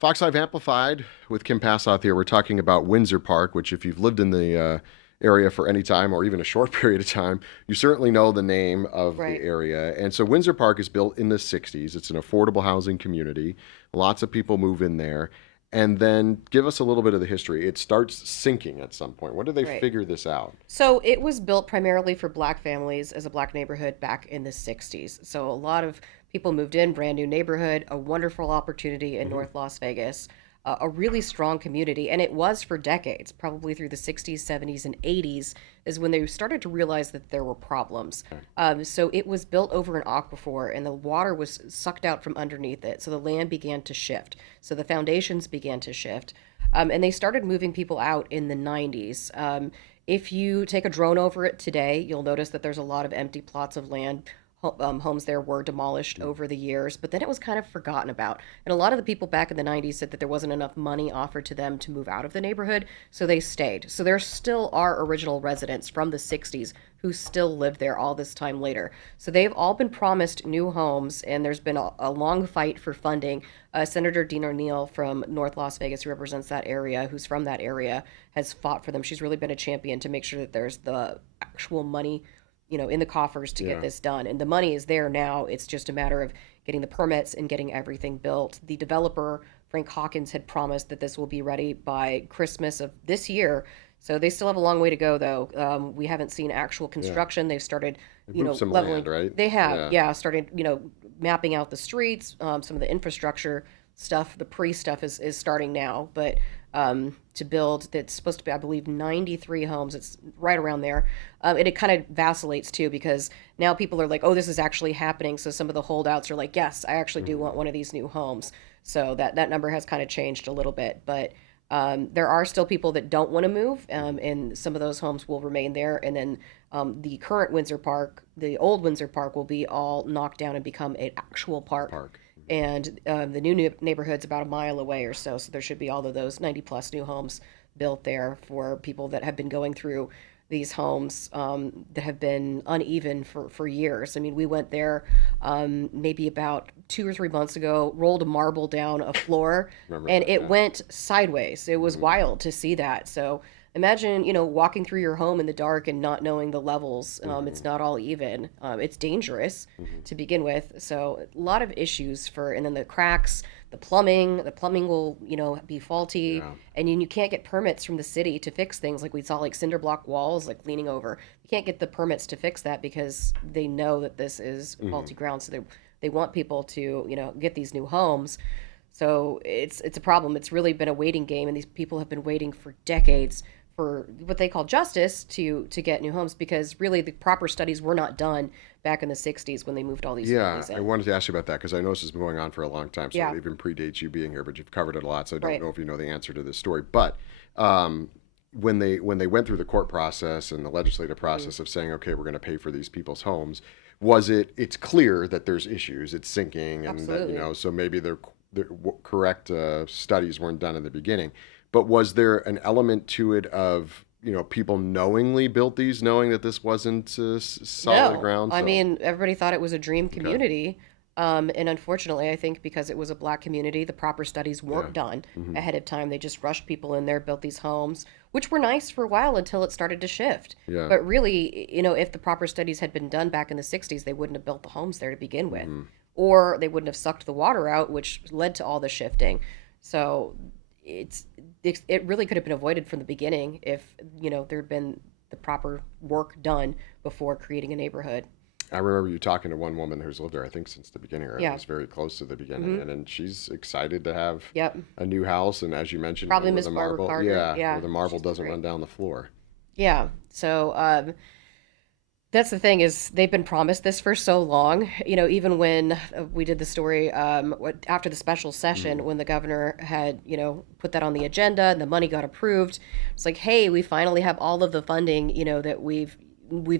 Fox Live Amplified with Kim Passoff here. We're talking about Windsor Park, which, if you've lived in the area for any time or even a short period of time, you certainly know the name of the Right. area. And so Windsor Park is built in the 60s. It's an affordable housing community. Lots of people move in there. And then give us a little bit of the history. It starts sinking at some point. When did they Right. figure this out? So it was built primarily for black families as a black neighborhood back in the 60s. So a lot of people moved in, brand new neighborhood, a wonderful opportunity in Hmm. North Las Vegas, a really strong community. And it was for decades, probably through the 60s, 70s, and 80s, is when they started to realize that there were problems. So it was built over an aquifer, and the water was sucked out from underneath it. So the land began to shift. So the foundations began to shift. And they started moving people out in the 90s. If you take a drone over it today, you'll notice that there's a lot of empty plots of land. Homes there were demolished over the years, but then it was kind of forgotten about. And a lot of the people back in the 90s said that there wasn't enough money offered to them to move out of the neighborhood, so they stayed. So there still are original residents from the 60s who still live there all this time later. So they've all been promised new homes, and there's been a long fight for funding. Senator Dean O'Neill from North Las Vegas, who represents that area, who's from that area, has fought for them. She's really been a champion to make sure that there's the actual money, in the coffers to get Yeah. this done. And the money is there now. It's just a matter of getting the permits and getting everything built. The developer, Frank Hawkins, had promised that this will be ready by Christmas of this year. So they still have a long way to go, though. We haven't seen actual Yeah. construction. They've started, They moved some land, leveling. right? They have, Yeah. yeah, started, mapping out the streets. Some of the infrastructure stuff, the pre stuff is starting now. But to build, that's supposed to be, I believe, 93 homes. It's right around there. And it kind of vacillates too because now people are like, oh, this is actually happening. So some of the holdouts are like, yes, I actually do Mhm. want one of these new homes. So that number has kind of changed a little bit. But there are still people that don't want to move, and some of those homes will remain there. And then the current Windsor Park, the old Windsor Park, will be all knocked down and become an actual park. Park. And the new neighborhood's about a mile away or so, so there should be all of those 90 plus new homes built there for people that have been going through these homes that have been uneven for years. I mean, we went there maybe about 2 or 3 months ago, rolled a marble down a floor, Remember and that? it Yeah. went sideways. It was Mhm. wild to see that. So imagine, walking through your home in the dark and not knowing the levels. It's Mhm. not all even. It's dangerous Mhm. to begin with. So a lot of issues and then the cracks, the plumbing will, be faulty, Yeah. and you can't get permits from the city to fix things. Like we saw, like cinder block walls, like leaning over. You can't get the permits to fix that because they know that this is Mhm. faulty ground. So they want people to, get these new homes. So it's a problem. It's really been a waiting game, and these people have been waiting for decades for what they call justice to get new homes because really the proper studies were not done back in the 60s when they moved all these Yeah, families I in. wanted to ask you about that because I know this has been going on for a long time, so Yeah, it even predates you being here, but you've covered it a lot, so I don't right. know if you know the answer to this story. But um, when they went through the court process and the legislative Hmm. process of saying, okay, we're going to pay for these people's homes, was it's clear that there's issues, it's sinking, and that Absolutely. so maybe the correct studies weren't done in the beginning, but was there an element to it of people knowingly built these, knowing that this wasn't solid No, ground? I So mean, everybody thought it was a dream okay, community. And unfortunately, I think because it was a black community, the proper studies yeah. weren't done Hmm. ahead of time. They just rushed people in there, built these homes, which were nice for a while until it started to shift. Yeah. But really, if the proper studies had been done back in the 60s, they wouldn't have built the homes there to begin with. Hmm. Or they wouldn't have sucked the water out, which led to all the shifting. So it's it really could have been avoided from the beginning if, there'd been the proper work done before creating a neighborhood. I remember you talking to one woman who's lived there, I think, since the beginning, or at Yeah. least very close to the beginning, Hmm. and then she's excited to have Yep. a new house, and as you mentioned, Probably where Miss the Barbara marble, Carter. yeah, where Yeah, the marble she's been doesn't great. run down the floor. Yeah. So that's the thing is they've been promised this for so long. Even when we did the story after the special session, Hmm. when the governor had put that on the agenda and the money got approved, it's like, hey, we finally have all of the funding that we've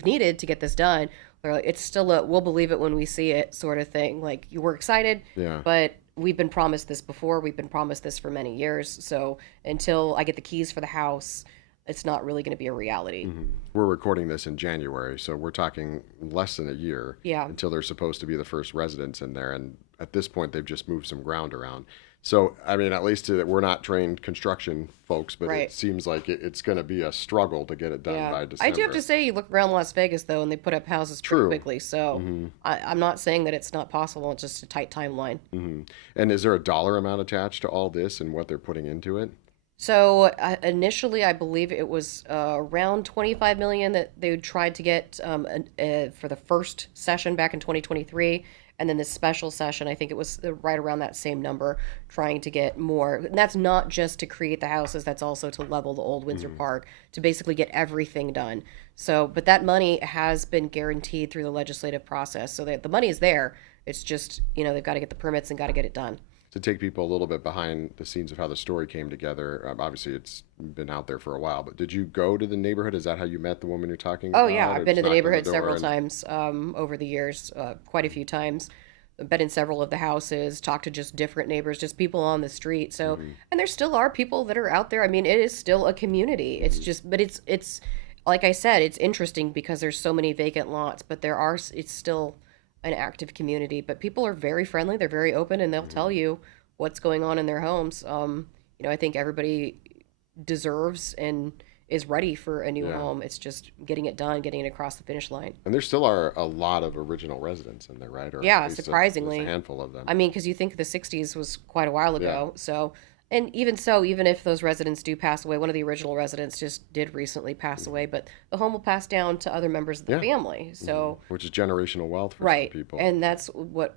needed to get this done. They're like, it's still a we'll believe it when we see it sort of thing. Like you were excited, Yeah. but we've been promised this before. We've been promised this for many years. So until I get the keys for the house it's not really going to be a reality. We're recording this in January, so we're talking less than a year Yeah. until they're supposed to be the first residents in there. And at this point, they've just moved some ground around. So, I mean, at least we're not trained construction folks, but Right. it seems like it's going to be a struggle to get it done Yeah. by I December. do have to say, you look around Las Vegas, though, and they put up houses pretty True. quickly. So I'm not saying that it's not possible. It's just a tight timeline. And is there a dollar amount attached to all this and what they're putting into it? So initially, I believe it was around 25 million that they tried to get for the first session back in 2023, and then the special session, I think it was right around that same number, trying to get more. And that's not just to create the houses; that's also to level the old Windsor Park to basically get everything done. So, but that money has been guaranteed through the legislative process, so that the money is there. It's just they've got to get the permits and got to get it done. To take people a little bit behind the scenes of how the story came together, obviously it's been out there for a while, but did you go to the neighborhood? Is that how you met the woman you're talking Oh about? yeah, Or I've been to just the knocked on neighborhood door several and- times over the years, quite a few times. I've been in several of the houses, talked to just different neighbors, just people on the street. So, and there still are people that are out there. I mean, it is still a community. It's just, but it's like I said, it's interesting because there's so many vacant lots, but it's still an active community. But people are very friendly. They're very open, and they'll tell you what's going on in their homes. I think everybody deserves and is ready for a new Yeah. home. It's just getting it done, getting it across the finish line. And there still are a lot of original residents in there, right? Or Yeah, at least surprisingly. a handful of them. I mean, because you think the 60s was quite a while ago. So, and even so, even if those residents do pass away, one of the original residents just did recently pass away, but the home will pass down to other members of the Yeah. family. So, Which is generational wealth for right. some people. And that's what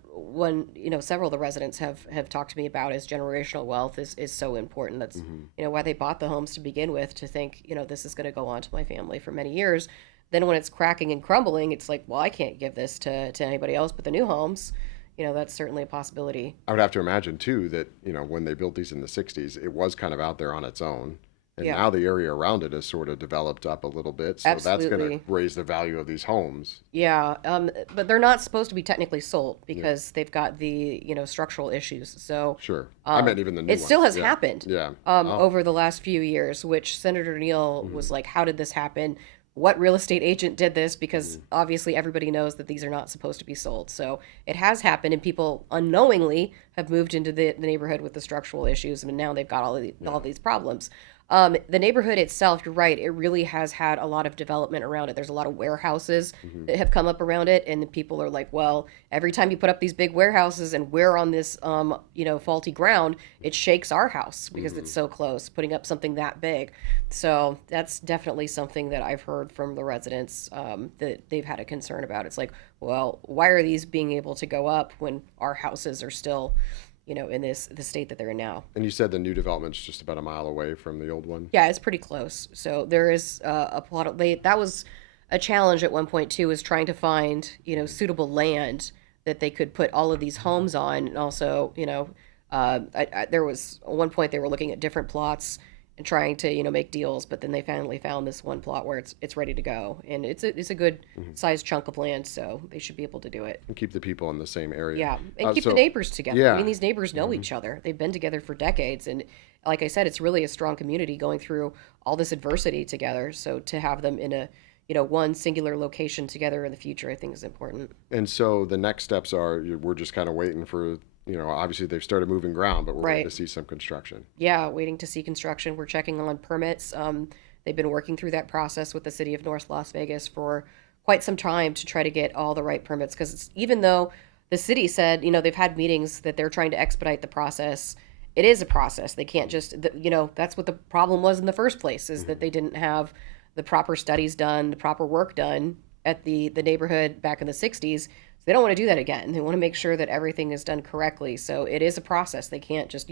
several of the residents have talked to me about is generational wealth is so important. That's, why they bought the homes to begin with, to think, this is going to go on to my family for many years. Then when it's cracking and crumbling, it's like, well, I can't give this to anybody else but the new homes. That's certainly a possibility. I would have to imagine too that, when they built these in the 60s, it was kind of out there on its own. And Yeah. now the area around it has sort of developed up a little bit. So that's going Absolutely. to raise the value of these homes. Yeah, but they're not supposed to be technically sold because they've got the structural issues. So Sure. I meant even the new it still ones. has Yeah. happened. Yeah. Over the last few years, which Senator Neal was like, "How did this happen? What real estate agent did this?" Because obviously everybody knows that these are not supposed to be sold. So it has happened, and people unknowingly have moved into the neighborhood with the structural issues, and now they've got all these problems. The neighborhood itself, you're right, it really has had a lot of development around it. There's a lot of warehouses that have come up around it, and the people are like, well, every time you put up these big warehouses and we're on this, faulty ground, it shakes our house because it's so close, putting up something that big. So that's definitely something that I've heard from the residents that they've had a concern about. It's like, well, why are these being able to go up when our houses are still in the state that they're in now. And you said the new development's just about a mile away from the old one? Yeah, it's pretty close. So there is a plot of that was a challenge at one point too, is trying to find, suitable land that they could put all of these homes on. And also, there was at one point they were looking at different plots and trying to, make deals, but then they finally found this one plot where it's ready to go. And it's a good sized chunk of land, so they should be able to do it. And keep the people in the same area. Yeah, and keep so- the neighbors together. yeah. I mean, these neighbors know each other. They've been together for decades, and like I said, it's really a strong community going through all this adversity together. So to have them in a one singular location together in the future, I think is important. And so the next steps are we're just kind of waiting for, obviously they've started moving ground, but we're waiting Right. to see some construction. Yeah, waiting to see construction. We're checking on permits. They've been working through that process with the city of North Las Vegas for quite some time to try to get all the right permits. Because even though the city said, they've had meetings that they're trying to expedite the process, it is a process. They can't just, that's what the problem was in the first place, is that they didn't have the proper studies done, the proper work done at the neighborhood back in the 60s. They don't want to do that again. They want to make sure that everything is done correctly. So it is a process. They can't just,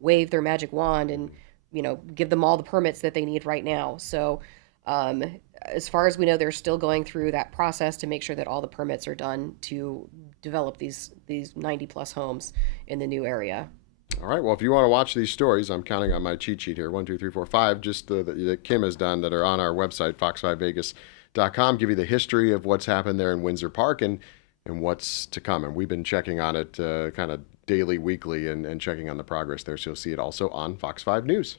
wave their magic wand and, give them all the permits that they need right now. So as far as we know, they're still going through that process to make sure that all the permits are done to develop these 90 plus homes in the new area. All right. Well, if you want to watch these stories, I'm counting on my cheat sheet here. 1, 2, 3, 4, 5, just that Kim has done that are on our website, fox5vegas.com, give you the history of what's happened there in Windsor Park and what's to come. And we've been checking on it kind of daily, weekly, and checking on the progress there. So you'll see it also on Fox 5 News.